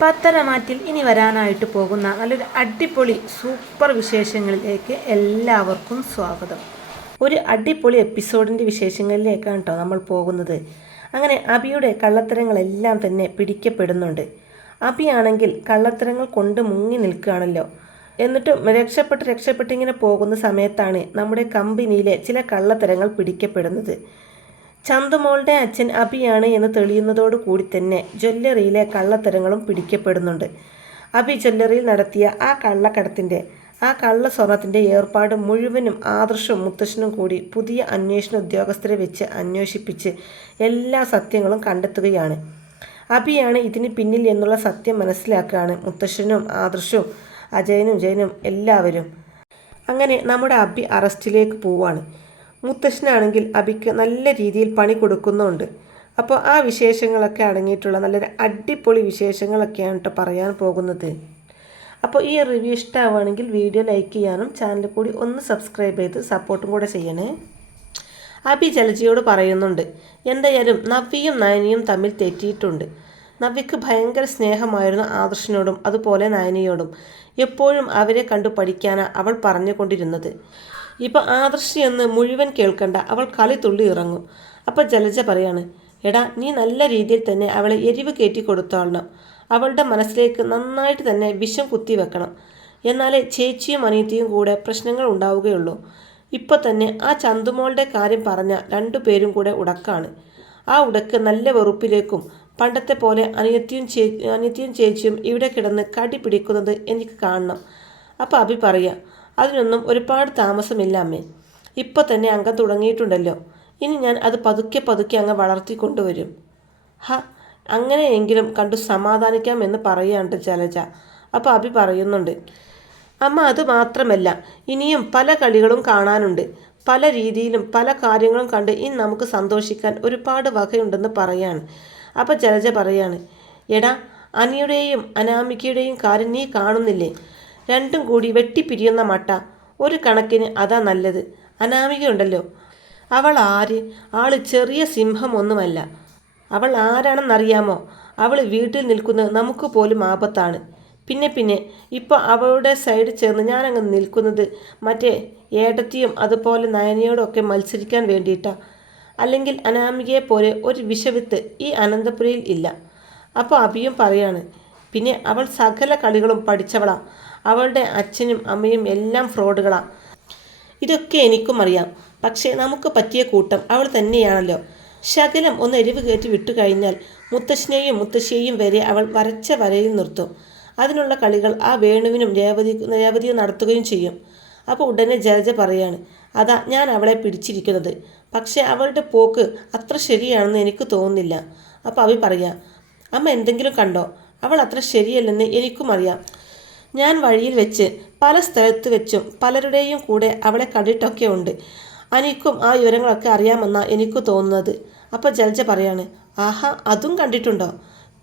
പത്തരമാറ്റിൽ ഇനി വരാനായിട്ട് പോകുന്ന നല്ലൊരു അടിപൊളി സൂപ്പർ വിശേഷങ്ങളിലേക്ക് എല്ലാവർക്കും സ്വാഗതം. ഒരു അടിപൊളി എപ്പിസോഡിന്റെ വിശേഷങ്ങളിലേക്കാണ് കേട്ടോ നമ്മൾ പോകുന്നത്. അങ്ങനെ അബിയുടെ കള്ളത്തരങ്ങളെല്ലാം തന്നെ പിടിക്കപ്പെടുന്നുണ്ട്. അബിയാണെങ്കിൽ കള്ളത്തരങ്ങൾ കൊണ്ട് മുങ്ങി നിൽക്കുകയാണല്ലോ. എന്നിട്ട് രക്ഷപ്പെട്ട് രക്ഷപ്പെട്ടിങ്ങനെ പോകുന്ന സമയത്താണ് നമ്മുടെ കമ്പനിയിലെ ചില കള്ളത്തരങ്ങൾ പിടിക്കപ്പെടുന്നത്. ചന്തുമോളുടെ അച്ഛൻ അബിയാണ് എന്ന് തെളിയുന്നതോടു കൂടി തന്നെ ജ്വല്ലറിയിലെ കള്ളത്തരങ്ങളും പിടിക്കപ്പെടുന്നുണ്ട്. അബി ജ്വല്ലറിയിൽ നടത്തിയ ആ കള്ളക്കടത്തിന്റെ ആ കള്ള സ്വർണത്തിന്റെ ഏർപ്പാട് മുഴുവനും ആദർശവും മുത്തശ്ശനും കൂടി പുതിയ അന്വേഷണ ഉദ്യോഗസ്ഥരെ വെച്ച് അന്വേഷിപ്പിച്ച് എല്ലാ സത്യങ്ങളും കണ്ടെത്തുകയാണ്. അബിയാണ് ഇതിന് പിന്നിൽ എന്നുള്ള സത്യം മനസ്സിലാക്കുകയാണ് മുത്തശ്ശനും ആദർശവും അജയനും ജയനും എല്ലാവരും. അങ്ങനെ നമ്മുടെ അബി അറസ്റ്റിലേക്ക് പോവാണ്. മുത്തശ്ശനാണെങ്കിൽ അബിക്ക് നല്ല രീതിയിൽ പണി കൊടുക്കുന്നുണ്ട്. അപ്പോൾ ആ വിശേഷങ്ങളൊക്കെ അടങ്ങിയിട്ടുള്ള നല്ലൊരു അടിപൊളി വിശേഷങ്ങളൊക്കെയാണ് കേട്ടോ പറയാൻ പോകുന്നത്. അപ്പോൾ ഈ റിവ്യൂ ഇഷ്ടമാവുകയാണെങ്കിൽ വീഡിയോ ലൈക്ക് ചെയ്യാനും ചാനൽ കൂടി ഒന്ന് സബ്സ്ക്രൈബ് ചെയ്ത് സപ്പോർട്ടും കൂടെ ചെയ്യണേ. അബി ജലജിയോട് പറയുന്നുണ്ട് എന്തായാലും നവ്യയും നയനിയും തമ്മിൽ തെറ്റിയിട്ടുണ്ട്. നവ്യക്ക് ഭയങ്കര സ്നേഹമായിരുന്നു ആദർശിനോടും അതുപോലെ നയനിയോടും. എപ്പോഴും അവരെ കണ്ടു പഠിക്കാനാണ് അവൾ പറഞ്ഞുകൊണ്ടിരുന്നത്. ഇപ്പോൾ ആദർശി എന്ന് മുഴുവൻ കേൾക്കണ്ട. അവൾ കളി തുള്ളി ഇറങ്ങും. അപ്പോൾ ജലജ പറയാണ് എടാ നീ നല്ല രീതിയിൽ തന്നെ അവളെ എരിവ് കയറ്റി കൊടുത്തോളണം. അവളുടെ മനസ്സിലേക്ക് നന്നായിട്ട് തന്നെ വിഷം കുത്തി വെക്കണം. എന്നാലേ ചേച്ചിയും അനിയത്തിയും കൂടെ പ്രശ്നങ്ങൾ ഉണ്ടാവുകയുള്ളൂ. ഇപ്പോൾ തന്നെ ആ ചന്തുമോളുടെ കാര്യം പറഞ്ഞ രണ്ടു പേരും കൂടെ ഉടക്കാണ്. ആ ഉടക്ക് നല്ല വെറുപ്പിലേക്കും പണ്ടത്തെ പോലെ അനിയത്തിയും ചേ അനിയത്തിയും ചേച്ചിയും ഇവിടെ കിടന്ന് കടി പിടിക്കുന്നത് എനിക്ക് കാണണം. അപ്പോൾ അഭി പറയുക അതിനൊന്നും ഒരുപാട് താമസമില്ല അമ്മേ. ഇപ്പോൾ തന്നെ അംഗം തുടങ്ങിയിട്ടുണ്ടല്ലോ. ഇനി ഞാൻ അത് പതുക്കെ പതുക്കെ അങ്ങ് വളർത്തിക്കൊണ്ടുവരും. ഹ അങ്ങനെയെങ്കിലും കണ്ടു സമാധാനിക്കാമെന്ന് പറയുകയാണ് ജലജ. അപ്പോൾ അഭി പറയുന്നുണ്ട് അമ്മ അത് മാത്രമല്ല ഇനിയും പല കളികളും കാണാനുണ്ട്. പല രീതിയിലും പല കാര്യങ്ങളും കണ്ട് ഇനി നമുക്ക് സന്തോഷിക്കാൻ ഒരുപാട് വകയുണ്ടെന്ന് പറയാണ്. അപ്പോൾ ജലജ പറയാണ് എടാ അനിയുടെയും അനാമികയുടെയും കാര്യം നീ കാണുന്നില്ലേ? രണ്ടും കൂടി വെട്ടിപ്പിരിയുന്ന മട്ട. ഒരു കണക്കിന് അതാ നല്ലത്. അനാമികയുണ്ടല്ലോ. അവൾ ആര്? ആൾ ചെറിയ സിംഹം ഒന്നുമല്ല. അവൾ ആരാണെന്നറിയാമോ? അവൾ വീട്ടിൽ നിൽക്കുന്നത് നമുക്ക് പോലും ആപത്താണ്. പിന്നെ പിന്നെ ഇപ്പോൾ അവളുടെ സൈഡ് ചേർന്ന് ഞാനങ്ങ് നിൽക്കുന്നത് മറ്റേ ഏട്ടത്തിയും അതുപോലെ നയനയോടൊക്കെ മത്സരിക്കാൻ വേണ്ടിയിട്ടാ. അല്ലെങ്കിൽ അനാമികയെ പോലെ ഒരു വിഷവിത്ത് ഈ അനന്തപുരയിൽ ഇല്ല. അപ്പോൾ അഭിയും പറയാണ് പിന്നെ അവൾ സകല കളികളും പഠിച്ചവളാ. അവളുടെ അച്ഛനും അമ്മയും എല്ലാം ഫ്രോഡുകളാ. ഇതൊക്കെ എനിക്കും അറിയാം പക്ഷേ നമുക്ക് പറ്റിയ കൂട്ടം അവൾ തന്നെയാണല്ലോ. ശകലം ഒന്ന് എരിവ് കയറ്റി വിട്ടു കഴിഞ്ഞാൽ മുത്തശ്ശനെയും മുത്തശ്ശിയെയും വരെ അവൾ വരച്ച വരയിൽ നിർത്തും. അതിനുള്ള കളികൾ ആ വേണുവിനും രേവതി രേവതിയും നടത്തുകയും ചെയ്യും. അപ്പോൾ ഉടനെ ജലജ പറയാണ് അതാ ഞാൻ അവളെ പിടിച്ചിരിക്കുന്നത്. പക്ഷേ അവളുടെ പോക്ക് അത്ര ശരിയാണെന്ന് എനിക്ക് തോന്നുന്നില്ല. അപ്പോൾ അവി പറയാം അമ്മ എന്തെങ്കിലും കണ്ടോ? അവൾ അത്ര ശരിയല്ലെന്ന് എനിക്കും അറിയാം. ഞാൻ വഴിയിൽ വെച്ച് പല സ്ഥലത്ത് വെച്ചും പലരുടെയും കൂടെ അവളെ കണ്ടിട്ടൊക്കെ ഉണ്ട്. അനിക്കും ആ വിവരങ്ങളൊക്കെ അറിയാമെന്നാണ് എനിക്ക് തോന്നുന്നത്. അപ്പോൾ ജലജ പറയാണ് ആഹാ അതും കണ്ടിട്ടുണ്ടോ?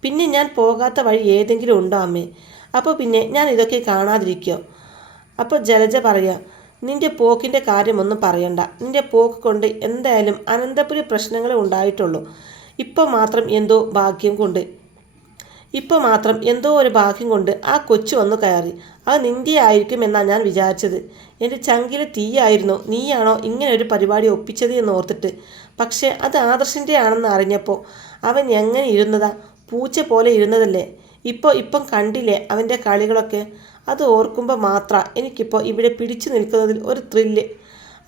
പിന്നെ ഞാൻ പോകാത്ത വഴി ഏതെങ്കിലും ഉണ്ടോ അമ്മേ? അപ്പോൾ പിന്നെ ഞാൻ ഇതൊക്കെ കാണാതിരിക്കോ? അപ്പോൾ ജലജ പറയാം നിന്റെ പോക്കിന്റെ കാര്യമൊന്നും പറയണ്ട. നിന്റെ പോക്ക് കൊണ്ട് എന്തായാലും അനന്തപുരി പ്രശ്നങ്ങളും ഉണ്ടായിട്ടുള്ളൂ. ഇപ്പോൾ മാത്രം എന്തോ ഭാഗ്യം കൊണ്ട് ഇപ്പോൾ മാത്രം എന്തോ ഒരു ഭാഗ്യം കൊണ്ട് ആ കൊച്ചു വന്നു കയറി. അത് നിന്റെ ആയിരിക്കുമെന്നാണ് ഞാൻ വിചാരിച്ചത്. എന്റെ ചങ്കിലെ തീയായിരുന്നു. നീയാണോ ഇങ്ങനെ ഒരു പരിപാടി ഒപ്പിച്ചത് എന്ന് ഓർത്തിട്ട്. പക്ഷേ അത് ആദർശിന്റെ ആണെന്ന് അറിഞ്ഞപ്പോൾ അവൻ എങ്ങനെ ഇരുന്നതാ? പൂച്ച പോലെ ഇരുന്നതല്ലേ? ഇപ്പോൾ ഇപ്പം കണ്ടില്ലേ അവന്റെ കളികളൊക്കെ? അത് ഓർക്കുമ്പോൾ മാത്ര എനിക്കിപ്പോൾ ഇവിടെ പിടിച്ചു നിൽക്കുന്നതിൽ ഒരു ത്രില്ല്.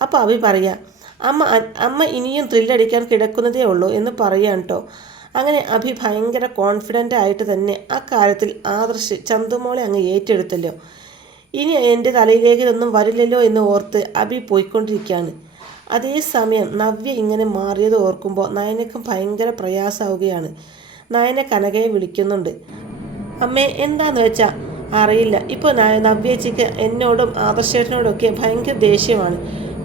അപ്പോൾ അവി പറയാം അമ്മ അമ്മ ഇനിയും ത്രില്ലടിക്കാൻ കിടക്കുന്നതേ ഉള്ളൂ എന്ന് പറയാൻ കേട്ടോ അങ്ങനെ അഭി ഭയങ്കര കോൺഫിഡന്റ് ആയിട്ട് തന്നെ ആ കാര്യത്തിൽ ആദർശ് ചന്തുമോളെ അങ്ങ് ഏറ്റെടുത്തല്ലോ. ഇനി എന്റെ തലയിലേക്ക് ഇതൊന്നും വരില്ലല്ലോ എന്ന് ഓർത്ത് അഭി പോയിക്കൊണ്ടിരിക്കുകയാണ്. അതേസമയം നവ്യ ഇങ്ങനെ മാറിയത് ഓർക്കുമ്പോൾ നയനക്കും ഭയങ്കര പ്രയാസമാവുകയാണ്. നയന കനകയെ വിളിക്കുന്നുണ്ട്. അമ്മേ എന്താന്ന് വെച്ചാൽ അറിയില്ല. ഇപ്പോൾ നവ്യേച്ചിക്ക് എന്നോടും ആദർശേട്ടനോടൊക്കെ ഭയങ്കര ദേഷ്യമാണ്.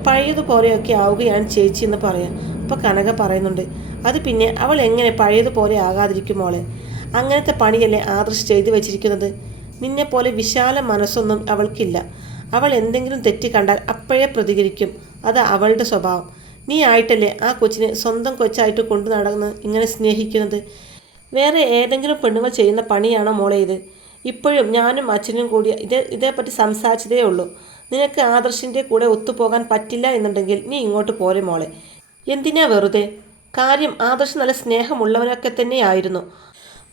പഴയതുപോലെയൊക്കെ ആവുകയാണ് ചേച്ചി എന്ന് പറയാം. അപ്പോൾ കനക പറയുന്നുണ്ട്. അത് പിന്നെ അവൾ എങ്ങനെ പഴയതുപോലെ ആകാതിരിക്കും മോളെ? അങ്ങനത്തെ പണിയല്ലേ ആദർശ് ചെയ്തു വെച്ചിരിക്കുന്നത്? നിന്നെപ്പോലെ വിശാല മനസ്സൊന്നും അവൾക്കില്ല. അവൾ എന്തെങ്കിലും തെറ്റി കണ്ടാൽ അപ്പോഴേ പ്രതികരിക്കും. അത് അവളുടെ സ്വഭാവം. നീ ആയിട്ടല്ലേ ആ കൊച്ചിനെ സ്വന്തം കൊച്ചായിട്ട് കൊണ്ടു നടന്ന് ഇങ്ങനെ സ്നേഹിക്കുന്നത്? വേറെ ഏതെങ്കിലും പെണ്ണുങ്ങൾ ചെയ്യുന്ന പണിയാണോ മോളെ ഇത്? ഇപ്പോഴും ഞാനും അച്ഛനും കൂടി ഇതേ ഇതേപ്പറ്റി സംസാരിച്ചതേ ഉള്ളൂ. നിനക്ക് ആദർശിന്റെ കൂടെ ഒത്തുപോകാൻ പറ്റില്ല എന്നുണ്ടെങ്കിൽ നീ ഇങ്ങോട്ട് പോരെ മോളെ. എന്തിനാ വെറുതെ? കാര്യം ആദർശ് നല്ല സ്നേഹമുള്ളവനൊക്കെ തന്നെയായിരുന്നു.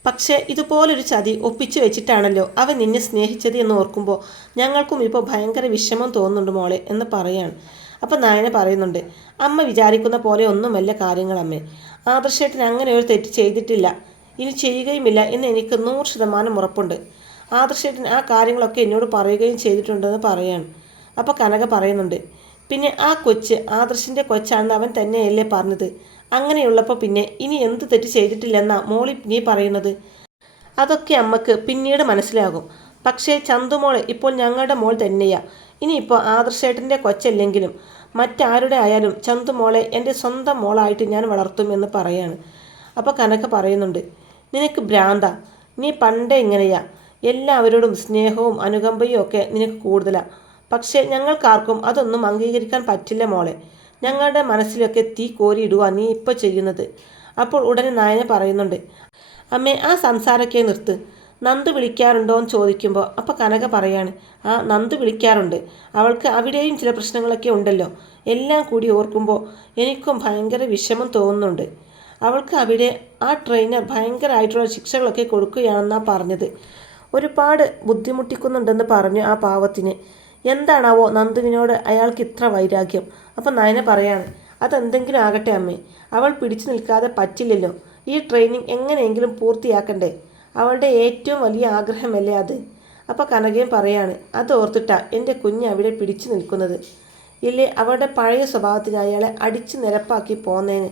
പക്ഷേ ഇതുപോലൊരു ചതി ഒപ്പിച്ചു വെച്ചിട്ടാണല്ലോ അവൻ നിന്നെ സ്നേഹിച്ചത് എന്ന് ഓർക്കുമ്പോൾ ഞങ്ങൾക്കും ഇപ്പോൾ ഭയങ്കര വിഷമം തോന്നുന്നുണ്ട് മോളെ എന്ന് പറയാണ്. അപ്പം നായന പറയുന്നുണ്ട് അമ്മ വിചാരിക്കുന്ന പോലെ ഒന്നുമല്ല കാര്യങ്ങൾ അമ്മേ ആദർശേട്ടൻ അങ്ങനെ ഒരു തെറ്റ് ചെയ്തിട്ടില്ല. ഇനി ചെയ്യുകയുമില്ല എന്ന് എനിക്ക് നൂറ് ശതമാനം ഉറപ്പുണ്ട്. ആദർശേട്ടൻ ആ കാര്യങ്ങളൊക്കെ എന്നോട് പറയുകയും ചെയ്തിട്ടുണ്ടെന്ന് പറയാണ്. അപ്പോൾ കനക പറയുന്നുണ്ട് പിന്നെ ആ കൊച്ച് ആദർശിന്റെ കൊച്ചാണെന്ന് അവൻ തന്നെയല്ലേ പറഞ്ഞത്? അങ്ങനെയുള്ളപ്പോൾ പിന്നെ ഇനി എന്ത് തെറ്റ് ചെയ്തിട്ടില്ലെന്നാ മോളി നീ പറയുന്നത്. അതൊക്കെ അമ്മയ്ക്ക് പിന്നീട് മനസ്സിലാകും. പക്ഷേ ചന്തുമോൾ ഇപ്പോൾ ഞങ്ങളുടെ മോൾ തന്നെയാ. ഇനിയിപ്പോൾ ആദർശേട്ടന്റെ കൊച്ചല്ലെങ്കിലും മറ്റാരുടെ ആയാലും ചന്തുമോളെ എന്റെ സ്വന്തം മോളായിട്ട് ഞാൻ വളർത്തും എന്ന് പറയാണ്. അപ്പോൾ കനക പറയുന്നുണ്ട് നിനക്ക് ഭ്രാന്ത. നീ പണ്ടേ ഇങ്ങനെയാ. എല്ലാവരോടും സ്നേഹവും അനുകമ്പയും ഒക്കെ നിനക്ക് കൂടുതലാണ് പക്ഷേ ഞങ്ങൾക്കാർക്കും അതൊന്നും അംഗീകരിക്കാൻ പറ്റില്ല മോളെ. ഞങ്ങളുടെ മനസ്സിലൊക്കെ തീ കോരിയിടുക നീ ഇപ്പോൾ ചെയ്യുന്നത്. അപ്പോൾ ഉടനെ നായന പറയുന്നുണ്ട് അമ്മേ ആ സംസാരമൊക്കെ നിർത്ത്. നന്ദു വിളിക്കാറുണ്ടോ എന്ന് ചോദിക്കുമ്പോൾ അപ്പോൾ കനക പറയാണ് ആ നന്ദു വിളിക്കാറുണ്ട്. അവൾക്ക് അവിടെയും ചില പ്രശ്നങ്ങളൊക്കെ ഉണ്ടല്ലോ. എല്ലാം കൂടി ഓർക്കുമ്പോൾ എനിക്കും ഭയങ്കര വിഷമം തോന്നുന്നുണ്ട്. അവൾക്ക് അവിടെ ആ ട്രെയിനർ ഭയങ്കരമായിട്ടുള്ള ശിക്ഷകളൊക്കെ കൊടുക്കുകയാണെന്നാണ് പറഞ്ഞത്. ഒരുപാട് ബുദ്ധിമുട്ടിക്കുന്നുണ്ടെന്ന് പറഞ്ഞു ആ പാവത്തിന്. എന്താണാവോ നന്ദുവിനോട് അയാൾക്ക് ഇത്ര വൈരാഗ്യം. അപ്പം നയന പറയാണ് അതെന്തെങ്കിലും ആകട്ടെ അമ്മേ അവൾ പിടിച്ചു നിൽക്കാതെ പറ്റില്ലല്ലോ. ഈ ട്രെയിനിങ് എങ്ങനെയെങ്കിലും പൂർത്തിയാക്കണ്ടേ? അവളുടെ ഏറ്റവും വലിയ ആഗ്രഹമല്ലേ അത്? അപ്പോൾ കനകയും പറയാണ് അത് ഓർത്തിട്ടാ എന്റെ കുഞ്ഞ് അവിടെ പിടിച്ചു നിൽക്കുന്നത്. ഇല്ലേ അവളുടെ പഴയ സ്വഭാവത്തിന് അയാളെ അടിച്ച് നിരപ്പാക്കി പോന്നേന്.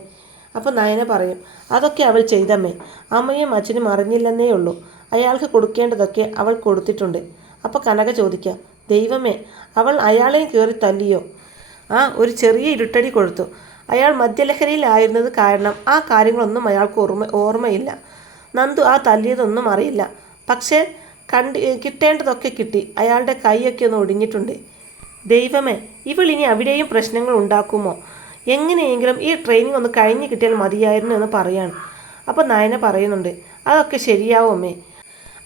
അപ്പോൾ നയന പറയും അതൊക്കെ അവൾ ചെയ്തമ്മേ. അമ്മയും അച്ഛനും അറിഞ്ഞില്ലെന്നേ ഉള്ളൂ അയാൾക്ക് കൊടുക്കേണ്ടതൊക്കെ അവൾ കൊടുത്തിട്ടുണ്ട്. അപ്പോൾ കനക ചോദിക്കാം ദൈവമേ അവൾ അയാളെയും കയറി തല്ലിയോ? ആ ഒരു ചെറിയ ഇരുട്ടടി കൊടുത്തു അയാൾ മദ്യലഹരിയിലായിരുന്നത് കാരണം ആ കാര്യങ്ങളൊന്നും അയാൾക്ക് ഓർമ്മ ഓർമ്മയില്ല. നന്ദു ആ തല്ലിയതൊന്നും അറിയില്ല. പക്ഷേ കണ്ടി കിട്ടേണ്ടതൊക്കെ കിട്ടി. അയാളുടെ കൈയൊക്കെ ഒന്ന് ഒടിഞ്ഞിട്ടുണ്ട്. ദൈവമേ ഇവൾ ഇനി അവിടെയും പ്രശ്നങ്ങൾ ഉണ്ടാക്കുമോ? എങ്ങനെയെങ്കിലും ഈ ട്രെയിനിങ് ഒന്ന് കഴിഞ്ഞ് കിട്ടിയാൽ മതിയായിരുന്നു എന്ന് പറയാണ്. അപ്പോൾ നയന പറയുന്നുണ്ട് അതൊക്കെ ശരിയാവും അമ്മേ.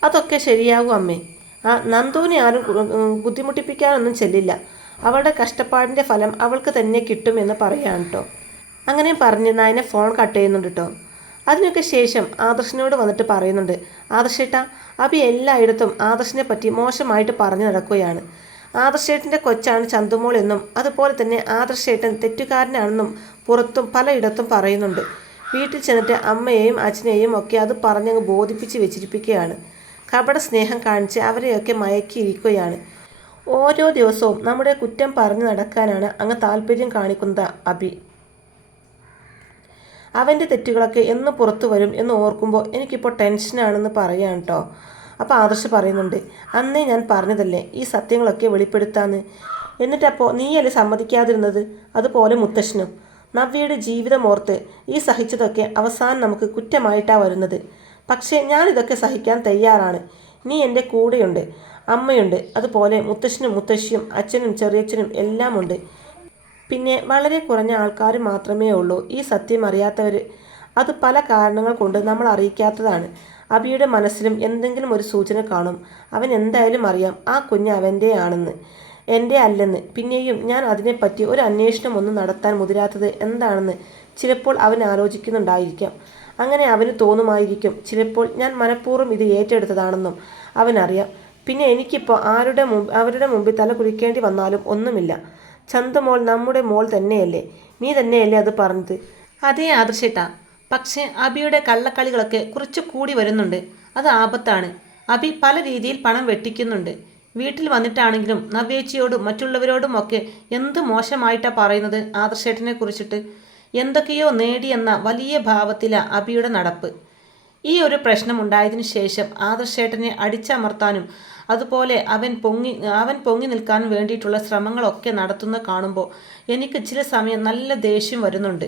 അതൊക്കെ ശരിയാവും അമ്മേ. നന്ദുവിനെ ആരും ബുദ്ധിമുട്ടിപ്പിക്കാനൊന്നും ചെല്ലില്ല. അവളുടെ കഷ്ടപ്പാടിന്റെ ഫലം അവൾക്ക് തന്നെ കിട്ടുമെന്ന് പറയാണ് കേട്ടോ അങ്ങനെ പറഞ്ഞ് നായനെ ഫോൺ കട്ട് ചെയ്യുന്നുണ്ട് കേട്ടോ അതിനൊക്കെ ശേഷം ആദർശിനോട് വന്നിട്ട് പറയുന്നുണ്ട് ആദർശേട്ട അഭി എല്ലായിടത്തും ആദർശിനെ പറ്റി മോശമായിട്ട് പറഞ്ഞു നടക്കുകയാണ്. ആദർശേട്ടന്റെ കൊച്ചാണ് ചന്തുമോൾ എന്നും അതുപോലെ തന്നെ ആദർശേട്ടൻ തെറ്റുകാരനാണെന്നും പുറത്തും പലയിടത്തും പറയുന്നുണ്ട്. വീട്ടിൽ ചെന്നിട്ട് അമ്മയെയും അച്ഛനെയും ഒക്കെ അത് പറഞ്ഞങ്ങ് ബോധിപ്പിച്ച് വെച്ചിരിപ്പിക്കുകയാണ്. കപട സ്നേഹം കാണിച്ച് അവരെയൊക്കെ മയക്കിയിരിക്കുകയാണ്. ഓരോ ദിവസവും നമ്മുടെ കുറ്റം പറഞ്ഞു നടക്കാനാണ് അങ്ങ് താല്പര്യം കാണിക്കുന്നത് അഭി. അവന്റെ തെറ്റുകളൊക്കെ എന്ന് പുറത്തു വരും എന്ന് ഓർക്കുമ്പോൾ എനിക്കിപ്പോൾ ടെൻഷനാണെന്ന് പറയാം കേട്ടോ അപ്പോൾ ആദർശ് പറയുന്നുണ്ട് അന്നേ ഞാൻ പറഞ്ഞതല്ലേ ഈ സത്യങ്ങളൊക്കെ വെളിപ്പെടുത്താന്ന്. എന്നിട്ടപ്പോൾ നീയല്ലേ സമ്മതിക്കാതിരുന്നത്? അതുപോലെ മുത്തശ്ശനും. നവ്യയുടെ ജീവിതമോർത്ത് ഈ സഹിച്ചതൊക്കെ അവസാനം നമുക്ക് കുറ്റമായിട്ടാണ് വരുന്നത്. പക്ഷേ ഞാനിതൊക്കെ സഹിക്കാൻ തയ്യാറാണ്. നീ എന്റെ കൂടെയുണ്ട്. അമ്മയുണ്ട്. അതുപോലെ മുത്തശ്ശനും മുത്തശ്ശിയും അച്ഛനും ചെറിയച്ഛനും എല്ലാം ഉണ്ട് പിന്നെ വളരെ കുറഞ്ഞ ആൾക്കാർ മാത്രമേ ഉള്ളൂ. ഈ സത്യം അറിയാത്തവർ അത് പല കാരണങ്ങൾ കൊണ്ട് നമ്മൾ അറിയിക്കാത്തതാണ്. അബിയുടെ മനസ്സിലും എന്തെങ്കിലും ഒരു സൂചന കാണും. അവൻ എന്തായാലും അറിയാം. ആ കുഞ്ഞ് അവന്റെ ആണെന്ന്. എന്റെ അല്ലെന്ന്. പിന്നെയും ഞാൻ അതിനെപ്പറ്റി ഒരു അന്വേഷണം ഒന്നും നടത്താൻ മുതിരാത്തത് എന്താണെന്ന് ചിലപ്പോൾ അവൻ ആലോചിക്കുന്നുണ്ടായിരിക്കാം. അങ്ങനെ അവന് തോന്നുമായിരിക്കും. ചിലപ്പോൾ ഞാൻ മനഃപൂർവം ഇത് ഏറ്റെടുത്തതാണെന്നും അവനറിയാം. പിന്നെ എനിക്കിപ്പോൾ ആരുടെ മുമ്പ് അവരുടെ മുമ്പിൽ തല കുലിക്കേണ്ടി വന്നാലും ഒന്നുമില്ല. ചന്തമോൾ നമ്മുടെ മോൾ തന്നെയല്ലേ? നീ തന്നെയല്ലേ അത് പറഞ്ഞത്? അതേ ആദർശേട്ടാ. പക്ഷേ അബിയുടെ കള്ളക്കളികളൊക്കെ കുറച്ച് കൂടി വരുന്നുണ്ട്. അത് ആപത്താണ്. അബി പല രീതിയിൽ പണം വെട്ടിക്കുന്നുണ്ട്. വീട്ടിൽ വന്നിട്ടാണെങ്കിലും നവേച്ചിയോടും മറ്റുള്ളവരോടും ഒക്കെ എന്ത് മോശമായിട്ടാണ് പറയുന്നത് ആദർശേട്ടനെ കുറിച്ചിട്ട്? എന്തൊക്കെയോ നേടിയെന്ന വലിയ ഭാവത്തില അബിയുടെ നടപ്പ്. ഈ ഒരു പ്രശ്നം ഉണ്ടായതിനു ശേഷം ആദർശേട്ടനെ അടിച്ചമർത്താനും അതുപോലെ അവൻ പൊങ്ങി അവൻ പൊങ്ങി നിൽക്കാനും വേണ്ടിയിട്ടുള്ള ശ്രമങ്ങളൊക്കെ നടത്തുന്ന കാണുമ്പോൾ എനിക്ക് ചില സമയം നല്ല ദേഷ്യം വരുന്നുണ്ട്.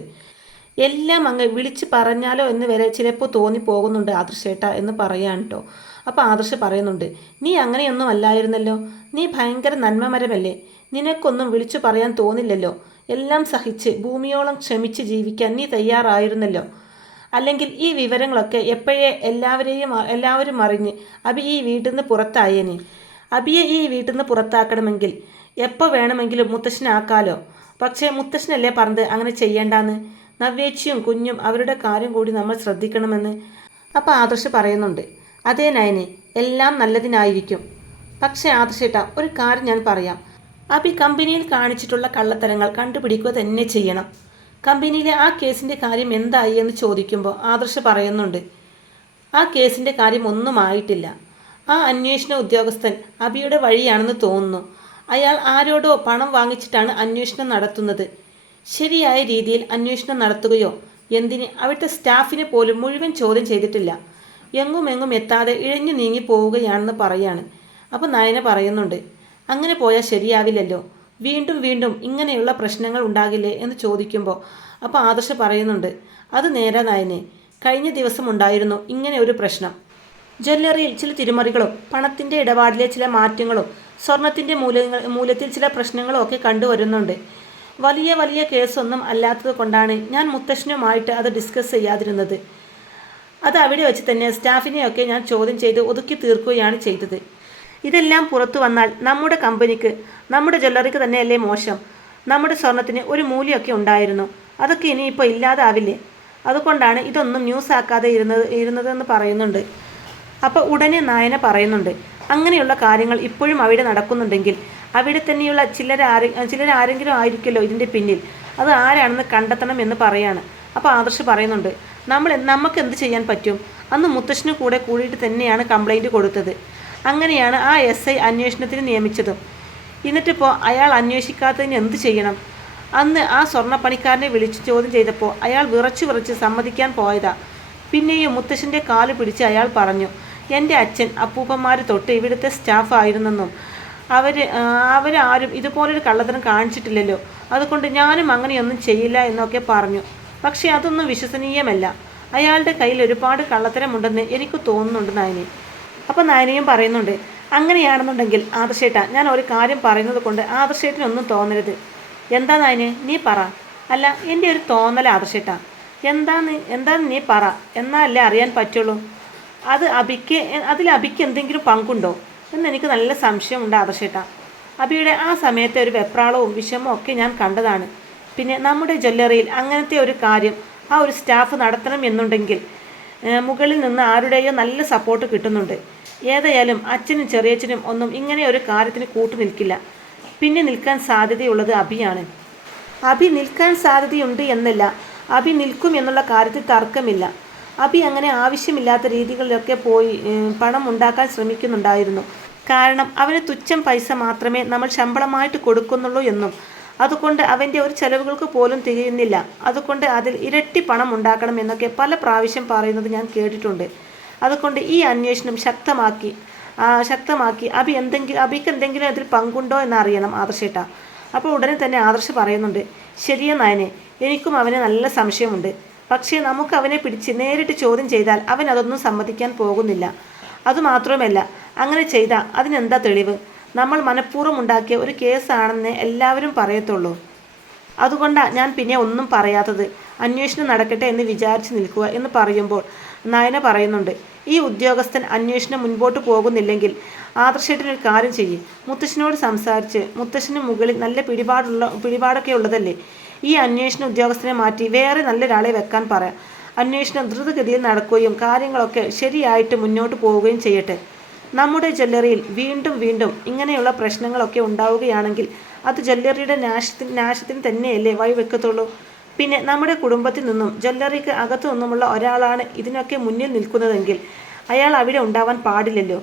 എല്ലാം അങ്ങ് വിളിച്ച് പറഞ്ഞാലോ എന്ന് വരെ ചിലപ്പോൾ തോന്നിപ്പോകുന്നുണ്ട് ആദർശേട്ട എന്ന് പറയാൻ കേട്ടോ അപ്പോൾ ആദർശ് പറയുന്നുണ്ട് നീ അങ്ങനെയൊന്നും അല്ലായിരുന്നല്ലോ. നീ ഭയങ്കര നന്മമരമല്ലേ? നിനക്കൊന്നും വിളിച്ചു പറയാൻ തോന്നില്ലല്ലോ. എല്ലാം സഹിച്ച് ഭൂമിയോളം ക്ഷമിച്ച് ജീവിക്കാൻ നീ തയ്യാറായിരുന്നല്ലോ. അല്ലെങ്കിൽ ഈ വിവരങ്ങളൊക്കെ എപ്പോഴേ എല്ലാവരെയും എല്ലാവരും അറിഞ്ഞ് അബി ഈ വീട്ടിൽ നിന്ന് പുറത്തായേനെ അബിയെ ഈ വീട്ടിൽ നിന്ന് പുറത്താക്കണമെങ്കിൽ എപ്പോൾ വേണമെങ്കിലും മുത്തശ്ശനാക്കാലോ പക്ഷേ മുത്തശ്ശനല്ലേ പറഞ്ഞത് അങ്ങനെ ചെയ്യേണ്ടാന്ന്? നവ്യേച്ചിയും കുഞ്ഞും അവരുടെ കാര്യം കൂടി നമ്മൾ ശ്രദ്ധിക്കണമെന്ന് അപ്പോൾ ആദർശ് പറയുന്നുണ്ട്. അതേ നയനെ എല്ലാം നല്ലതിനായിരിക്കും. പക്ഷേ ആദർശേട്ട ഒരു കാര്യം ഞാൻ പറയാം. അബി കമ്പനിയിൽ കാണിച്ചിട്ടുള്ള കള്ളത്തരങ്ങൾ കണ്ടുപിടിക്കുക തന്നെ ചെയ്യണം. കമ്പനിയിലെ ആ കേസിന്റെ കാര്യം എന്തായി എന്ന് ചോദിക്കുമ്പോൾ ആദർശ് പറയുന്നുണ്ട്. ആ കേസിന്റെ കാര്യം ഒന്നും ആയിട്ടില്ല. ആ അന്വേഷണ ഉദ്യോഗസ്ഥൻ അബിയുടെ വഴിയാണെന്ന് തോന്നുന്നു. അയാൾ ആരോടോ പണം വാങ്ങിച്ചിട്ടാണ് അന്വേഷണം നടത്തുന്നത്. ശരിയായ രീതിയിൽ അന്വേഷണം നടത്തുകയോ എന്തിന് അവിടുത്തെ സ്റ്റാഫിനെ പോലും മുഴുവൻ ചോദ്യം ചെയ്തിട്ടില്ല. എങ്ങും എങ്ങും എത്താതെ ഇഴഞ്ഞു നീങ്ങി പോവുകയാണെന്ന് പറയാണ്. അപ്പോൾ നയന പറയുന്നുണ്ട് അങ്ങനെ പോയാൽ ശരിയാവില്ലല്ലോ. വീണ്ടും വീണ്ടും ഇങ്ങനെയുള്ള പ്രശ്നങ്ങൾ ഉണ്ടാകില്ലേ എന്ന് ചോദിക്കുമ്പോൾ അപ്പോൾ ആദർശ പറയുന്നുണ്ട് അത് നേരെ നായനെ കഴിഞ്ഞ ദിവസം ഉണ്ടായിരുന്നു ഇങ്ങനെ ഒരു പ്രശ്നം. ജ്വല്ലറിയിൽ ചില തിരിമറികളും പണത്തിന്റെ ഇടപാടിലെ ചില മാറ്റങ്ങളും സ്വർണത്തിന്റെ മൂല്യങ്ങൾ മൂല്യത്തിൽ ചില പ്രശ്നങ്ങളും ഒക്കെ കണ്ടുവരുന്നുണ്ട് വലിയ വലിയ കേസൊന്നും അല്ലാത്തത് കൊണ്ടാണ് ഞാൻ മുത്തശ്ശനുമായിട്ട് അത് ഡിസ്കസ് ചെയ്യാതിരുന്നത്. അത് അവിടെ വെച്ച് തന്നെ സ്റ്റാഫിനെയൊക്കെ ഞാൻ ചോദ്യം ചെയ്ത് ഒതുക്കി തീർക്കുകയാണ് ചെയ്തത്. ഇതെല്ലാം പുറത്തു വന്നാൽ നമ്മുടെ കമ്പനിക്ക് നമ്മുടെ ജ്വല്ലറിക്ക് തന്നെയല്ലേ മോശം. നമ്മുടെ സ്വർണത്തിന് ഒരു മൂല്യമൊക്കെ ഉണ്ടായിരുന്നു. അതൊക്കെ ഇനിയിപ്പോൾ ഇല്ലാതാവില്ലേ? അതുകൊണ്ടാണ് ഇതൊന്നും ന്യൂസ് ആക്കാതെ ഇരുന്നത് ഇരുന്നതെന്ന് പറയുന്നുണ്ട്. അപ്പോൾ ഉടനെ നായന പറയുന്നുണ്ട് അങ്ങനെയുള്ള കാര്യങ്ങൾ ഇപ്പോഴും അവിടെ നടക്കുന്നുണ്ടെങ്കിൽ അവിടെ തന്നെയുള്ള ചിലരാരെ ചിലരാരെങ്കിലും ആയിരിക്കുമല്ലോ ഇതിന്റെ പിന്നിൽ. അത് ആരാണെന്ന് കണ്ടെത്തണം എന്ന് പറയാണ്. അപ്പോൾ ആദർശ് പറയുന്നുണ്ട് നമ്മൾ നമുക്ക് എന്ത് ചെയ്യാൻ പറ്റും? അന്ന് മുത്തശ്ശിന് കൂടെ കൂടിയിട്ട് തന്നെയാണ് കംപ്ലൈന്റ് കൊടുത്തത്. അങ്ങനെയാണ് ആ എസ് ഐ അന്വേഷണത്തിന് നിയമിച്ചത്. എന്നിട്ടിപ്പോൾ അയാൾ അന്വേഷിക്കാത്തതിന് എന്ത് ചെയ്യണം? അന്ന് ആ സ്വർണപ്പണിക്കാരനെ വിളിച്ച് ചോദ്യം ചെയ്തപ്പോൾ അയാൾ വിറച്ചു വിറച്ച് സമ്മതിക്കാൻ പോയതാ. പിന്നെയും മുത്തശ്ശന്റെ കാൽ പിടിച്ച് അയാൾ പറഞ്ഞു എന്റെ അച്ഛൻ അപ്പൂപ്പന്മാർ തൊട്ട് ഇവിടുത്തെ സ്റ്റാഫ് ആയിരുന്നെന്നും. അവർ അവരാരും ഇതുപോലൊരു കള്ളത്തരം കാണിച്ചിട്ടില്ലല്ലോ. അതുകൊണ്ട് ഞാനും അങ്ങനെയൊന്നും ചെയ്യില്ല എന്നൊക്കെ പറഞ്ഞു. പക്ഷേ അതൊന്നും വിശ്വസനീയമല്ല. അയാളുടെ കയ്യിൽ ഒരുപാട് കള്ളത്തരമുണ്ടെന്ന് എനിക്ക് തോന്നുന്നുണ്ട് നായനെ. അപ്പോൾ നായനയും പറയുന്നുണ്ട് അങ്ങനെയാണെന്നുണ്ടെങ്കിൽ ആദർശേട്ടാ ഞാൻ ഒരു കാര്യം പറയുന്നത് കൊണ്ട് ആദർശേട്ടനൊന്നും തോന്നരുത്. എന്താ നായനെ നീ പറ. അല്ല എന്റെ ഒരു തോന്നൽ ആദർശേട്ടാ. എന്താന്ന് എന്താന്ന് നീ പറ എന്നാലല്ലേ അറിയാൻ പറ്റുള്ളൂ? അത് അബിക്ക് അതിൽ അബിക്ക് എന്തെങ്കിലും പങ്കുണ്ടോ? എന്ന് എനിക്ക് നല്ല സംശയമുണ്ട് ആദർശേട്ടാ. അബിയുടെ ആ സമയത്തെ ഒരു വെപ്രാളവും വിഷമവും ഒക്കെ ഞാൻ കണ്ടതാണ്. പിന്നെ നമ്മുടെ ജ്വല്ലറിയിൽ അങ്ങനത്തെ ഒരു കാര്യം ആ ഒരു സ്റ്റാഫ് നടത്തണം എന്നുണ്ടെങ്കിൽ മുകളിൽ നിന്ന് ആരുടെയോ നല്ല സപ്പോർട്ട് കിട്ടുന്നുണ്ട്. ഏതായാലും അച്ഛനും ചെറിയച്ഛനും ഒന്നും ഇങ്ങനെ ഒരു കാര്യത്തിന് കൂട്ടു നിൽക്കില്ല. പിന്നെ നിൽക്കാൻ സാധ്യതയുള്ളത് അഭിയാണ്. അഭി നിൽക്കാൻ സാധ്യതയുണ്ട് എന്നല്ല. അഭി നിൽക്കും എന്നുള്ള കാര്യത്തിൽ തർക്കമില്ല. അഭി അങ്ങനെ ആവശ്യമില്ലാത്ത രീതികളിലൊക്കെ പോയി പണം ഉണ്ടാക്കാൻ ശ്രമിക്കുന്നുണ്ടായിരുന്നു. കാരണം അവന് തുച്ഛം പൈസ മാത്രമേ നമ്മൾ ശമ്പളമായിട്ട് കൊടുക്കുന്നുള്ളൂ എന്നും അതുകൊണ്ട് അവന്റെ ഒരു ചെലവുകൾക്ക് പോലും തികയുന്നില്ല. അതുകൊണ്ട് അതിൽ ഇരട്ടി പണം ഉണ്ടാക്കണം എന്നൊക്കെ പല പ്രാവശ്യം പറയുന്നത് ഞാൻ കേട്ടിട്ടുണ്ട്. അതുകൊണ്ട് ഈ അന്വേഷണം ശക്തമാക്കി ശക്തമാക്കി. അഭി എന്തെങ്കിലും അഭിക്ക് എന്തെങ്കിലും അതിൽ പങ്കുണ്ടോ എന്നറിയണം ആദർശേട്ട. അപ്പോൾ ഉടനെ തന്നെ ആദർശ പറയുന്നുണ്ട് ശരിയ നായനെ എനിക്കും അവന് നല്ല സംശയമുണ്ട്. പക്ഷേ നമുക്ക് അവനെ പിടിച്ച് നേരിട്ട് ചോദ്യം ചെയ്താൽ അവൻ അതൊന്നും സമ്മതിക്കാൻ പോകുന്നില്ല. അതുമാത്രമല്ല അങ്ങനെ ചെയ്താൽ അതിനെന്താ തെളിവ്? നമ്മൾ മനഃപൂർവം ഉണ്ടാക്കിയ ഒരു കേസാണെന്ന് എല്ലാവരും പറയത്തുള്ളൂ. അതുകൊണ്ടാണ് ഞാൻ പിന്നെ ഒന്നും പറയാത്തത്. അന്വേഷണം നടക്കട്ടെ എന്ന് വിചാരിച്ച് നിൽക്കുക എന്ന് പറയുമ്പോൾ നയന പറയുന്നുണ്ട് ഈ ഉദ്യോഗസ്ഥൻ അന്വേഷണം മുൻപോട്ട് പോകുന്നില്ലെങ്കിൽ ആദർശേട്ടനൊരു കാര്യം ചെയ്യും. മുത്തശ്ശനോട് സംസാരിച്ച് മുത്തശ്ശന് മുകളിൽ നല്ല പിടിപാടുള്ള പിടിപാടൊക്കെ ഉള്ളതല്ലേ? ഈ അന്വേഷണ ഉദ്യോഗസ്ഥനെ മാറ്റി വേറെ നല്ലൊരാളെ വെക്കാൻ പറയാം അന്വേഷണം ദ്രുതഗതിയിൽ നടക്കുകയും കാര്യങ്ങളൊക്കെ ശരിയായിട്ട് മുന്നോട്ട് പോവുകയും ചെയ്യട്ടെ. നമ്മുടെ ജ്വല്ലറിയിൽ വീണ്ടും വീണ്ടും ഇങ്ങനെയുള്ള പ്രശ്നങ്ങളൊക്കെ ഉണ്ടാവുകയാണെങ്കിൽ അത് ജ്വല്ലറിയുടെ നാശത്തിന് നാശത്തിന് തന്നെയല്ലേ വഴിവെക്കത്തുള്ളൂ പിന്നെ നമ്മുടെ കുടുംബത്തിൽ നിന്നും ജ്വല്ലറിക്ക് അകത്തു നിന്നുമുള്ള ഒരാളാണ് ഇതിനൊക്കെ മുന്നിൽ നിൽക്കുന്നതെങ്കിൽ അയാൾ അവിടെ ഉണ്ടാവാൻ പാടില്ലല്ലോ.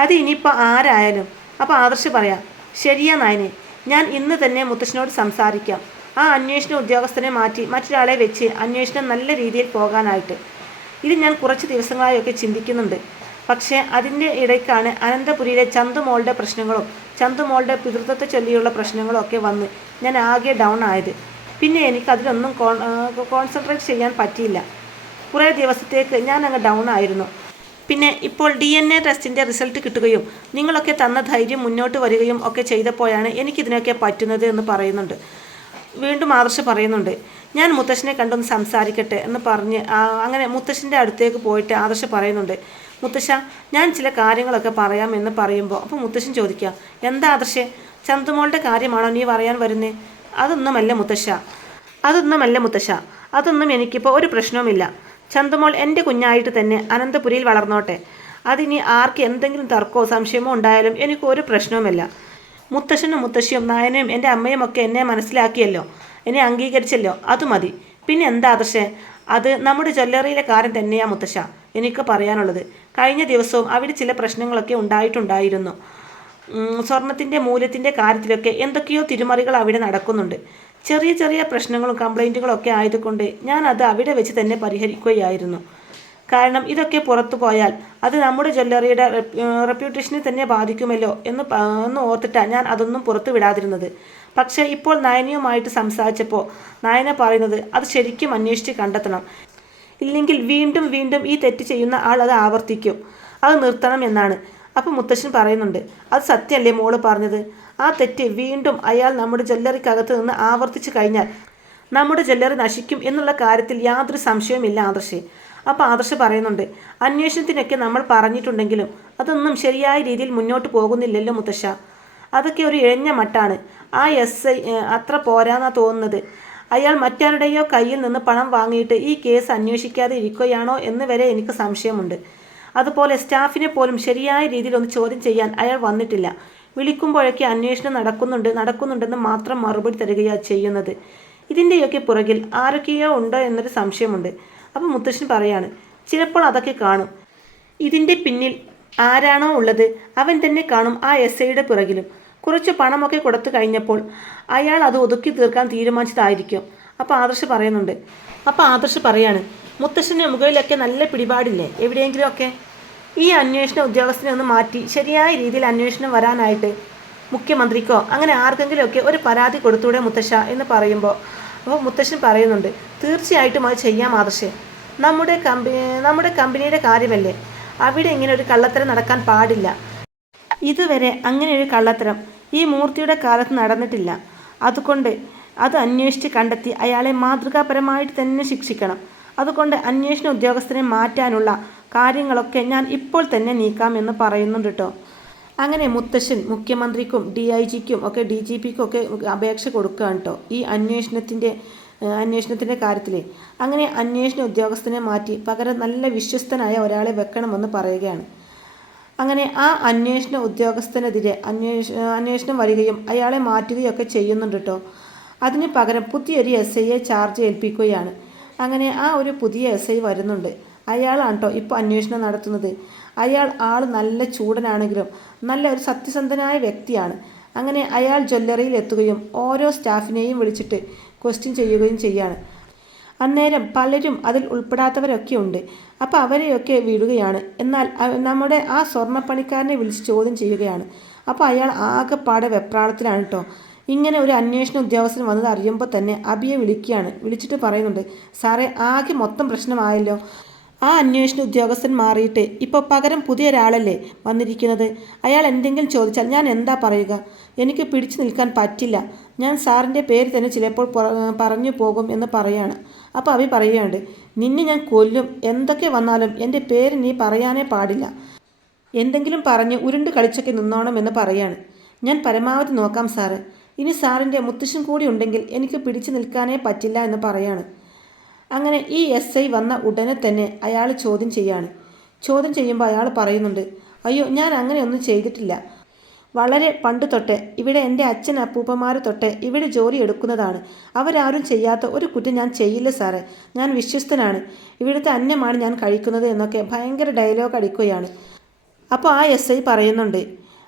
അത് ഇനിയിപ്പോൾ ആരായാലും. അപ്പോൾ ആദർശ് പറയാം ശരിയാ നായനെ ഞാൻ ഇന്ന് തന്നെ മുത്തശ്ശനോട് സംസാരിക്കാം. ആ അന്വേഷണ ഉദ്യോഗസ്ഥനെ മാറ്റി മറ്റൊരാളെ വെച്ച് അന്വേഷണം നല്ല രീതിയിൽ പോകാനായിട്ട്. ഇത് ഞാൻ കുറച്ച് ദിവസങ്ങളായൊക്കെ ചിന്തിക്കുന്നുണ്ട്. പക്ഷേ അതിന്റെ ഇടയ്ക്കാണ് അനന്തപുരിയിലെ ചന്തുമോളുടെ പ്രശ്നങ്ങളും ചന്തുമോളുടെ പിതൃത്വത്തെ ചൊല്ലിയുള്ള പ്രശ്നങ്ങളും ഒക്കെ വന്ന് ഞാൻ ആകെ ഡൗൺ ആയത്. പിന്നെ എനിക്ക് അതിലൊന്നും കോൺസെൻട്രേറ്റ് ചെയ്യാൻ പറ്റിയില്ല. കുറേ ദിവസത്തേക്ക് ഞാൻ അങ്ങ് ഡൗൺ ആയിരുന്നു. പിന്നെ ഇപ്പോൾ ഡി എൻ എ ടെസ്റ്റിന്റെ റിസൾട്ട് കിട്ടുകയും നിങ്ങളൊക്കെ തന്ന ധൈര്യം മുന്നോട്ട് വരികയും ഒക്കെ ചെയ്തപ്പോഴാണ് എനിക്കിതിനൊക്കെ പറ്റുന്നത് എന്ന് പറയുന്നുണ്ട്. വീണ്ടും ആദർശ് പറയുന്നുണ്ട് ഞാൻ മുത്തശ്ശനെ കണ്ടൊന്ന് സംസാരിക്കട്ടെ എന്ന് പറഞ്ഞ് അങ്ങനെ മുത്തശ്ശന്റെ അടുത്തേക്ക് പോയിട്ട് ആദർശ പറയുന്നുണ്ട് മുത്തശ്ശ ഞാൻ ചില കാര്യങ്ങളൊക്കെ പറയാം എന്ന് പറയുമ്പോൾ അപ്പോൾ മുത്തശ്ശൻ ചോദിക്കുക എന്താ ആദർശേ ചന്തുമോളുടെ കാര്യമാണോ നീ പറയാൻ വരുന്നേ? അതൊന്നുമല്ല മുത്തശ്ശ അതൊന്നുമല്ല മുത്തശ്ശ അതൊന്നും എനിക്കിപ്പോൾ ഒരു പ്രശ്നവുമില്ല. ചന്തുമോൾ എന്റെ കുഞ്ഞായിട്ട് തന്നെ അനന്തപുരിയിൽ വളർന്നോട്ടെ. അതിനി ആർക്ക് എന്തെങ്കിലും തർക്കമോ സംശയമോ ഉണ്ടായാലും എനിക്ക് ഒരു പ്രശ്നവുമില്ല. മുത്തശ്ശനും മുത്തശ്ശിയും നായനയും എന്റെ അമ്മയും ഒക്കെ എന്നെ മനസ്സിലാക്കിയല്ലോ എന്നെ അംഗീകരിച്ചല്ലോ അത് മതി. പിന്നെ എന്താ ആദർശേ അത് നമ്മുടെ ജ്വല്ലറിയിലെ കാര്യം തന്നെയാ മുത്തശ്ശ. എനിക്ക് പറയാനുള്ളത്. കഴിഞ്ഞ ദിവസവും അവിടെ ചില പ്രശ്നങ്ങളൊക്കെ ഉണ്ടായിട്ടുണ്ടായിരുന്നു. സ്വർണത്തിന്റെ മൂല്യത്തിന്റെ കാര്യത്തിലൊക്കെ എന്തൊക്കെയോ തിരുമറികൾ അവിടെ നടക്കുന്നുണ്ട്. ചെറിയ ചെറിയ പ്രശ്നങ്ങളും കംപ്ലൈന്റുകളൊക്കെ ആയതുകൊണ്ട് ഞാൻ അത് അവിടെ വെച്ച് തന്നെ പരിഹരിക്കുകയായിരുന്നു. കാരണം ഇതൊക്കെ പുറത്തു പോയാൽ അത് നമ്മുടെ ജ്വല്ലറിയുടെ റെപ്യൂട്ടേഷനെ തന്നെ ബാധിക്കുമല്ലോ എന്ന് എന്ന് ഓർത്തിട്ടാണ് ഞാൻ അതൊന്നും പുറത്തു വിടാതിരുന്നത്. പക്ഷേ ഇപ്പോൾ നയനയുമായിട്ട് സംസാരിച്ചപ്പോൾ നയന പറയുന്നത് അത് ശരിക്കും അന്വേഷിച്ച് കണ്ടെത്തണം. ഇല്ലെങ്കിൽ വീണ്ടും വീണ്ടും ഈ തെറ്റ് ചെയ്യുന്ന ആൾ അത് ആവർത്തിക്കും. അത് നിർത്തണം എന്നാണ്. അപ്പം മുത്തശ്ശൻ പറയുന്നുണ്ട് അത് സത്യമല്ലേ മോൾ പറഞ്ഞത്? ആ തെറ്റ് വീണ്ടും അയാൾ നമ്മുടെ ജ്വല്ലറിക്കകത്ത് നിന്ന് ആവർത്തിച്ചു കഴിഞ്ഞാൽ നമ്മുടെ ജ്വല്ലറി നശിക്കും എന്നുള്ള കാര്യത്തിൽ യാതൊരു സംശയവുമില്ല ആദർശേ. അപ്പോൾ ആദർശ് പറയുന്നുണ്ട് അന്വേഷണത്തിനൊക്കെ നമ്മൾ പറഞ്ഞിട്ടുണ്ടെങ്കിലും അതൊന്നും ശരിയായ രീതിയിൽ മുന്നോട്ട് പോകുന്നില്ലല്ലോ മുത്തശ്ശ. അതൊക്കെ ഒരു ഇഴഞ്ഞ മട്ടാണ്. ആ എസ് ഐ അത്ര പോരാന്നാ തോന്നുന്നത്. അയാൾ മറ്റാരുടെയോ കയ്യിൽ നിന്ന് പണം വാങ്ങിയിട്ട് ഈ കേസ് അന്വേഷിക്കാതെ ഇരിക്കുകയാണോ എന്ന് വരെ എനിക്ക് സംശയമുണ്ട്. അതുപോലെ സ്റ്റാഫിനെ പോലും ശരിയായ രീതിയിൽ ഒന്ന് ചോദ്യം ചെയ്യാൻ അയാൾ വന്നിട്ടില്ല. വിളിക്കുമ്പോഴൊക്കെ അന്വേഷണം നടക്കുന്നുണ്ട് നടക്കുന്നുണ്ടെന്ന് മാത്രം മറുപടി തരികയാണ് ചെയ്യുന്നത്. ഇതിന്റെയൊക്കെ പുറകിൽ ആരൊക്കെയോ ഉണ്ടോ എന്നൊരു സംശയമുണ്ട്. അപ്പോൾ മുത്തശ്ശൻ പറയാണ് ചിലപ്പോൾ അതൊക്കെ കാണും. ഇതിന്റെ പിന്നിൽ ആരാണോ ഉള്ളത് അവൻ തന്നെ കാണും ആ എസ് ഐയുടെ പിറകിലും. കുറച്ച് പണമൊക്കെ കൊടുത്തു കഴിഞ്ഞപ്പോൾ അയാൾ അത് ഒതുക്കി തീർക്കാൻ തീരുമാനിച്ചതായിരിക്കും. അപ്പോൾ ആദർശ് പറയുന്നുണ്ട്. അപ്പോൾ ആദർശ് പറയാണ് മുത്തശ്ശന്റെ മുകളിലൊക്കെ നല്ല പിടിപാടില്ലേ? എവിടെയെങ്കിലുമൊക്കെ? ഈ അന്വേഷണ ഉദ്യോഗസ്ഥനെ ഒന്ന് മാറ്റി ശരിയായ രീതിയിൽ അന്വേഷണം വരാനായിട്ട് മുഖ്യമന്ത്രിക്കോ അങ്ങനെ ആർക്കെങ്കിലുമൊക്കെ ഒരു പരാതി കൊടുത്തൂടെ മുത്തശ്ശ എന്ന് പറയുമ്പോൾ അപ്പോൾ മുത്തശ്ശൻ പറയുന്നുണ്ട് തീർച്ചയായിട്ടും അത് ചെയ്യാം ആദർശേ. നമ്മുടെ കമ്പനി നമ്മുടെ കമ്പനിയുടെ കാര്യമല്ലേ? അവിടെ ഇങ്ങനെ ഒരു കള്ളത്തരം നടക്കാൻ പാടില്ല. ഇതുവരെ അങ്ങനെ ഒരു കള്ളത്തരം ഈ മൂർത്തിയുടെ കാലത്ത് നടന്നിട്ടില്ല. അതുകൊണ്ട് അത് അന്വേഷിച്ച് കണ്ടെത്തി അയാളെ മാതൃകാപരമായിട്ട് തന്നെ ശിക്ഷിക്കണം. അതുകൊണ്ട് അന്വേഷണ ഉദ്യോഗസ്ഥനെ മാറ്റാനുള്ള കാര്യങ്ങളൊക്കെ ഞാൻ ഇപ്പോൾ തന്നെ നീക്കാമെന്ന് പറയുന്നുണ്ട് കേട്ടോ അങ്ങനെ മുത്തശ്ശൻ മുഖ്യമന്ത്രിക്കും ഡി ഐ ജിക്കും ഒക്കെ ഡി ജി പിക്കും ഒക്കെ അപേക്ഷ കൊടുക്കുകയാണ് കേട്ടോ ഈ അന്വേഷണത്തിന്റെ അന്വേഷണത്തിന്റെ കാര്യത്തിൽ അങ്ങനെ അന്വേഷണ ഉദ്യോഗസ്ഥനെ മാറ്റി പകരം നല്ല വിശ്വസ്തനായ ഒരാളെ വെക്കണമെന്ന് പറയുകയാണ്. അങ്ങനെ ആ അന്വേഷണ ഉദ്യോഗസ്ഥനെതിരെ അന്വേഷ അന്വേഷണം വരികയും അയാളെ മാറ്റുകയൊക്കെ ചെയ്യുന്നുണ്ട് കേട്ടോ അതിന് പകരം പുതിയൊരു എസ് ഐയെ ചാർജ് ഏൽപ്പിക്കുകയാണ്. അങ്ങനെ ആ ഒരു പുതിയ എസ് ഐ വരുന്നുണ്ട്. അയാളാണ് കേട്ടോ ഇപ്പോൾ അന്വേഷണം നടത്തുന്നത്. അയാൾ ആൾ നല്ല ചൂടനാണെങ്കിലും നല്ല ഒരു സത്യസന്ധനായ വ്യക്തിയാണ്. അങ്ങനെ അയാൾ ജ്വല്ലറിയിൽ എത്തുകയും ഓരോ സ്റ്റാഫിനെയും വിളിച്ചിട്ട് ക്വസ്റ്റ്യൻ ചെയ്യുകയും ചെയ്യാണ്. അന്നേരം പലരും അതിൽ ഉൾപ്പെടാത്തവരൊക്കെ ഉണ്ട് അപ്പോൾ അവരെയൊക്കെ വിടുകയാണ്. എന്നാൽ നമ്മുടെ ആ സ്വർണപ്പണിക്കാരനെ വിളിച്ച് ചോദ്യം ചെയ്യുകയാണ്. അപ്പോൾ അയാൾ ആകെപ്പാടെ വെപ്രാളത്തിലാണ് കേട്ടോ ഇങ്ങനെ ഒരു അന്വേഷണ ഉദ്യോഗസ്ഥൻ വന്നത് അറിയുമ്പോൾ തന്നെ അബിയെ വിളിക്കുകയാണ്. വിളിച്ചിട്ട് പറയുന്നുണ്ട് സാറേ ആകെ മൊത്തം പ്രശ്നമായല്ലോ. ആ അന്വേഷണ ഉദ്യോഗസ്ഥൻ മാറിയിട്ട് ഇപ്പോൾ പകരം പുതിയ ഒരാളല്ലേ വന്നിരിക്കുന്നത്? അയാൾ എന്തെങ്കിലും ചോദിച്ചാൽ ഞാൻ എന്താ പറയുക? എനിക്ക് പിടിച്ചു നിൽക്കാൻ പറ്റില്ല. ഞാൻ സാറിന്റെ പേര് തന്നെ ചിലപ്പോൾ പറഞ്ഞു പോകും എന്ന് പറയാണ്. അപ്പോൾ അവി പറയുകയുണ്ട് നിന്നെ ഞാൻ കൊല്ലും. എന്തൊക്കെ വന്നാലും എന്റെ പേര് നീ പറയാനേ പാടില്ല. എന്തെങ്കിലും പറഞ്ഞ് ഉരുണ്ട് കളിച്ചൊക്കെ നിന്നോണം എന്ന് പറയാണ്. ഞാൻ പരമാവധി നോക്കാം സാറ്. ഇനി സാറിന്റെ മുത്തശ്ശൻ കൂടി ഉണ്ടെങ്കിൽ എനിക്ക് പിടിച്ചു നിൽക്കാനേ പറ്റില്ല എന്ന് പറയാണ്. അങ്ങനെ ഈ എസ് ഐ വന്ന ഉടനെ തന്നെ അയാൾ ചോദ്യം ചെയ്യാണ്. ചോദ്യം ചെയ്യുമ്പോൾ അയാൾ പറയുന്നുണ്ട് അയ്യോ ഞാൻ അങ്ങനെയൊന്നും ചെയ്തിട്ടില്ല. വളരെ പണ്ട് തൊട്ട് ഇവിടെ എന്റെ അച്ഛൻ അപ്പൂപ്പന്മാർ തൊട്ട് ഇവിടെ ജോലി എടുക്കുന്നതാണ്. അവരാരും ചെയ്യാത്ത ഒരു കുറ്റം ഞാൻ ചെയ്യില്ല സാറേ. ഞാൻ വിശ്വസ്തനാണ്. ഇവിടുത്തെ അന്നമാണ് ഞാൻ കഴിക്കുന്നത് എന്നൊക്കെ ഭയങ്കര ഡയലോഗ് അടിക്കുകയാണ്. അപ്പോൾ ആ എസ് ഐ പറയുന്നുണ്ട്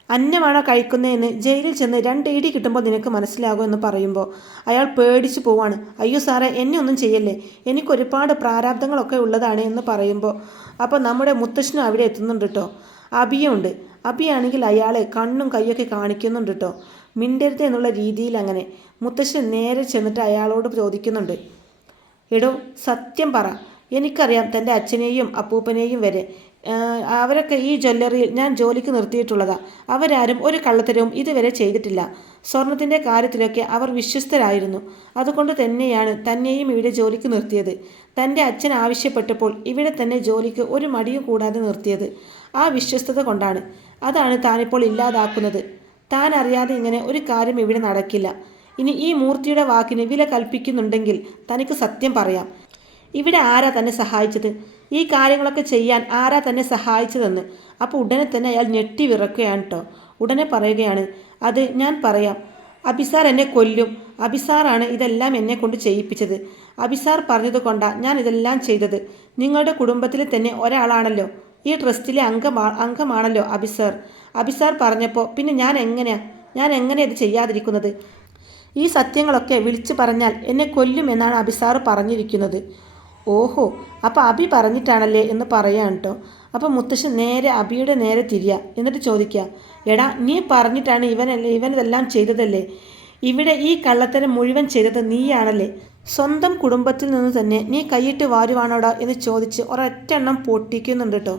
അന്നമാണോ കഴിക്കുന്നതെന്ന് ജയിലിൽ ചെന്ന് രണ്ട് ഇടി കിട്ടുമ്പോൾ നിനക്ക് മനസ്സിലാകും എന്ന് പറയുമ്പോൾ അയാൾ പേടിച്ചു പോവാണ്. അയ്യോ സാറേ എന്നെ ഒന്നും ചെയ്യല്ലേ? എനിക്ക് ഒരുപാട് പ്രാരാബ്ദങ്ങളൊക്കെ ഉള്ളതാണ് എന്ന് പറയുമ്പോൾ അപ്പോൾ നമ്മുടെ മുത്തശ്ശനും അവിടെ എത്തുന്നുണ്ട് കേട്ടോ അബിയുണ്ട് അബിയാണെങ്കിൽ അയാളെ കണ്ണും കൈയൊക്കെ കാണിക്കുന്നുണ്ട് കേട്ടോ മിണ്ടരുത് എന്നുള്ള രീതിയിൽ അങ്ങനെ. മുത്തശ്ശൻ നേരെ ചെന്നിട്ട് അയാളോട് ചോദിക്കുന്നുണ്ട്. എടോ സത്യം പറ. എനിക്കറിയാം തന്റെ അച്ഛനെയും അപ്പൂപ്പനെയും വരെ. അവരൊക്കെ ഈ ജ്വല്ലറിയിൽ ഞാൻ ജോലിക്ക് നിർത്തിയിട്ടുള്ളതാ. അവരാരും ഒരു കള്ളത്തരവും ഇതുവരെ ചെയ്തിട്ടില്ല. സ്വർണത്തിന്റെ കാര്യത്തിലൊക്കെ അവർ വിശ്വസ്തരായിരുന്നു. അതുകൊണ്ട് തന്നെയാണ് തന്നെയും ഇവിടെ ജോലിക്ക് നിർത്തിയത്. തന്റെ അച്ഛൻ ആവശ്യപ്പെട്ടപ്പോൾ ഇവിടെ തന്നെ ജോലിക്ക് ഒരു മടിയും കൂടാതെ നിർത്തിയത്. ആ വിശ്വസ്തത കൊണ്ടാണ്. അതാണ് താനിപ്പോൾ ഇല്ലാതാക്കുന്നത്. താൻ അറിയാതെ ഇങ്ങനെ ഒരു കാര്യം ഇവിടെ നടക്കില്ല. ഇനി ഈ മൂർത്തിയുടെ വാക്കിന് വില കൽപ്പിക്കുന്നുണ്ടെങ്കിൽ തനിക്ക് സത്യം പറയാം. ഇവിടെ ആരാ തന്നെ സഹായിച്ചത്? ഈ കാര്യങ്ങളൊക്കെ ചെയ്യാൻ ആരാ തന്നെ സഹായിച്ചതെന്ന്? അപ്പോൾ ഉടനെ തന്നെ അയാൾ ഞെട്ടി വിറക്കുകയാണ് കേട്ടോ ഉടനെ പറയുകയാണ് അത് ഞാൻ പറയാം. അബിസാർ എന്നെ കൊല്ലും. അബിസാറാണ് ഇതെല്ലാം എന്നെ കൊണ്ട് ചെയ്യിപ്പിച്ചത്. അബിസാർ പറഞ്ഞത് കൊണ്ടാണ് ഞാൻ ഇതെല്ലാം ചെയ്തത്. നിങ്ങളുടെ കുടുംബത്തിലെ തന്നെ ഒരാളാണല്ലോ. ഈ ട്രസ്റ്റിലെ അംഗമാ അംഗമാണല്ലോ അബിസാർ അബിസാർ പറഞ്ഞപ്പോൾ പിന്നെ ഞാൻ എങ്ങനെയാ? ഞാൻ എങ്ങനെ ഇത് ചെയ്യാതിരിക്കുന്നത്? ഈ സത്യങ്ങളൊക്കെ വിളിച്ചു പറഞ്ഞാൽ എന്നെ കൊല്ലും എന്നാണ് അബിസാർ പറഞ്ഞിരിക്കുന്നത്. ഓഹോ അപ്പോൾ അബി പറഞ്ഞിട്ടാണല്ലേ എന്ന് പറയാൻ കേട്ടോ അപ്പോൾ മുത്തശ്ശൻ നേരെ അബിയുടെ നേരെ തിരിയുക എന്നിട്ട് ചോദിക്കുക എടാ നീ പറഞ്ഞിട്ടാണ് ഇവനല്ലേ ഇവനിതെല്ലാം ചെയ്തതല്ലേ? ഇവിടെ ഈ കള്ളത്തരം മുഴുവൻ ചെയ്തത് നീയാണല്ലേ? സ്വന്തം കുടുംബത്തിൽ നിന്ന് തന്നെ നീ കൈയിട്ട് വാരുവാണോടാ? എന്ന് ചോദിച്ച് ഒരൊറ്റെണ്ണം പൊട്ടിക്കുന്നുണ്ട് കേട്ടോ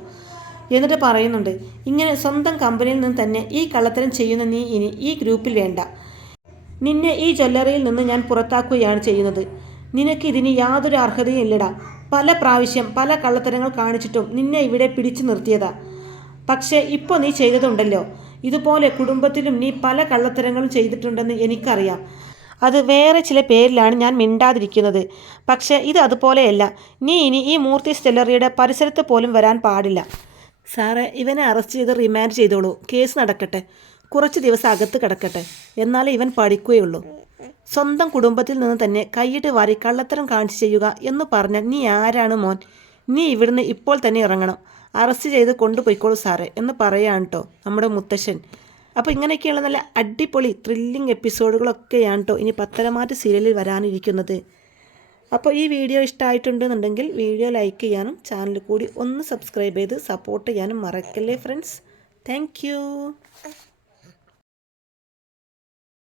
എന്നിട്ട് പറയുന്നുണ്ട് ഇങ്ങനെ സ്വന്തം കമ്പനിയിൽ നിന്ന് തന്നെ ഈ കള്ളത്തരം ചെയ്യുന്ന നീ ഇനി ഈ ഗ്രൂപ്പിൽ വേണ്ട. നിന്നെ ഈ ജ്വല്ലറിയിൽ നിന്ന് ഞാൻ പുറത്താക്കുകയാണ് ചെയ്യുന്നത്. നിനക്ക് ഇതിന് യാതൊരു അർഹതയും ഇല്ലടാ. പല പ്രാവശ്യം പല കള്ളത്തരങ്ങൾ കാണിച്ചിട്ടും നിന്നെ ഇവിടെ പിടിച്ചു നിർത്തിയതാ. പക്ഷേ ഇപ്പോൾ നീ ചെയ്തതുണ്ടല്ലോ. ഇതുപോലെ കുടുംബത്തിലും നീ പല കള്ളത്തരങ്ങളും ചെയ്തിട്ടുണ്ടെന്ന് എനിക്കറിയാം. അത് വേറെ ചില പേരിലാണ് ഞാൻ മിണ്ടാതിരിക്കുന്നത്. പക്ഷേ ഇത് അതുപോലെയല്ല. നീ ഇനി ഈ മൂർത്തി സ്റ്റെല്ലറിയുടെ പരിസരത്ത് പോലും വരാൻ പാടില്ല. സാറേ ഇവനെ അറസ്റ്റ് ചെയ്ത് റിമാൻഡ് ചെയ്തോളൂ. കേസ് നടക്കട്ടെ. കുറച്ച് ദിവസം അകത്ത് കിടക്കട്ടെ. എന്നാലേ ഇവൻ പഠിക്കുകയുള്ളൂ. സ്വന്തം കുടുംബത്തിൽ നിന്ന് തന്നെ കൈയിട്ട് വാരി കള്ളത്തരം കാണിച്ചു ചെയ്യുക എന്ന് പറഞ്ഞാൽ നീ ആരാണ് മോൻ? നീ ഇവിടുന്ന് ഇപ്പോൾ തന്നെ ഇറങ്ങണം. അറസ്റ്റ് ചെയ്ത് കൊണ്ടുപോയിക്കോളൂ സാറേ എന്ന് പറയാണ് കേട്ടോ നമ്മുടെ മുത്തശ്ശൻ. അപ്പോൾ ഇങ്ങനെയൊക്കെയുള്ള നല്ല അടിപൊളി ത്രില്ലിംഗ് എപ്പിസോഡുകളൊക്കെയാണ് കേട്ടോ ഇനി പത്തരമാറ്റ് സീരിയലിൽ വരാനിരിക്കുന്നത്. അപ്പോൾ ഈ വീഡിയോ ഇഷ്ടമായിട്ടുണ്ടെന്നുണ്ടെങ്കിൽ വീഡിയോ ലൈക്ക് ചെയ്യാനും ചാനൽ കൂടി ഒന്ന് സബ്സ്ക്രൈബ് ചെയ്ത് സപ്പോർട്ട് ചെയ്യാനും മറക്കല്ലേ ഫ്രണ്ട്സ് താങ്ക്